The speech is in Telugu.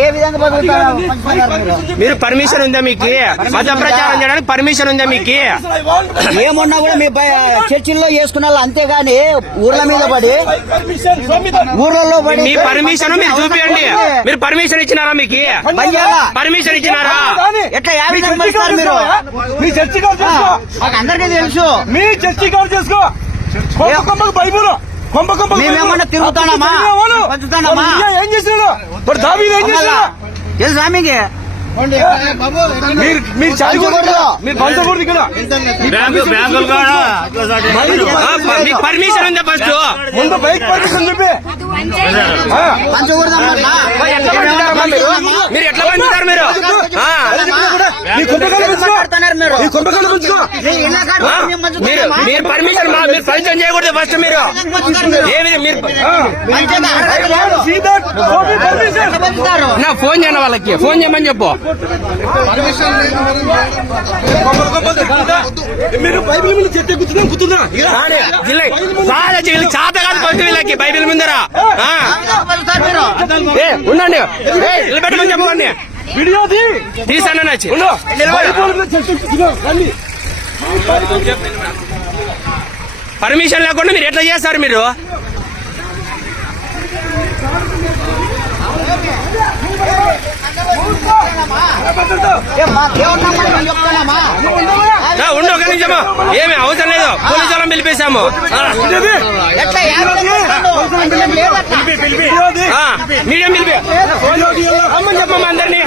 ఏ విధంగా బతుకుతారు? మీరు పర్మిషన్ ఉందా మీకు? మత ప్రచారం చేయడానికి పర్మిషన్ ఉందా మీకు? ఏమున్నా కూడా మీ చర్చిల్లో చేసుకున్న అంతేగాని ఊర్ల మీద పడి ఊర్లలో పడి మీ పర్మిషన్ మీరు చూపించండి. మీరు పర్మిషన్ ఇచ్చినారా మీకు? పర్మిషన్ ఇచ్చినారా? ఎట్లా 50 మంది ఇస్తారు మీరు? మీ చర్చి కాదు చేసుకో, మాకు అందరికీ తెలుసు. మీ చర్చి కాదు చేసుకో. కొమ్మకు బైబుల్ మేమేమన్నా తిరుగుతానమ్మా, పంచుతానమ్మా? ఏం చేసినాడు ఇప్పుడు? దావీదు ఏం చేసినాడు తెలుసా మీకు? మీరు చదువుకూడదు, మీరు పంచకూడదు ఇక్కడ. మీకు పర్మిషన్ ఉందా? ఫస్ట్ ముందు బైక్ పర్మిషన్ చెప్పి పంచకూడదమ్మా. మీరు ఎట్లా పంచుతారు? మీరు మీరు పర్మిషన్ మీరు పరిచయం చేయకూడదు ఫస్ట్. మీరు నా ఫోన్ చేయను, వాళ్ళకి ఫోన్ చేయమని చెప్పు. మీరు బైబిల్ మీద చెత్త గుర్తుందా? చాత కాదు ఫస్ట్ వీళ్ళకి బైబిల్ ముందరా ఉండండి. నిలబెట్టమని చెప్పండి. వీడియో తీసాను నచ్చి పర్మిషన్ లేకుండా మీరు ఎట్లా చేస్తారు? మీరు ఉండు ఒక నిమిషము. ఏమి అవసరం లేదు, పోలీసు వాళ్ళని పిలిపేశాము. మీడియం పిలిపి రమ్మని చెప్పమ్మా అందరినీ.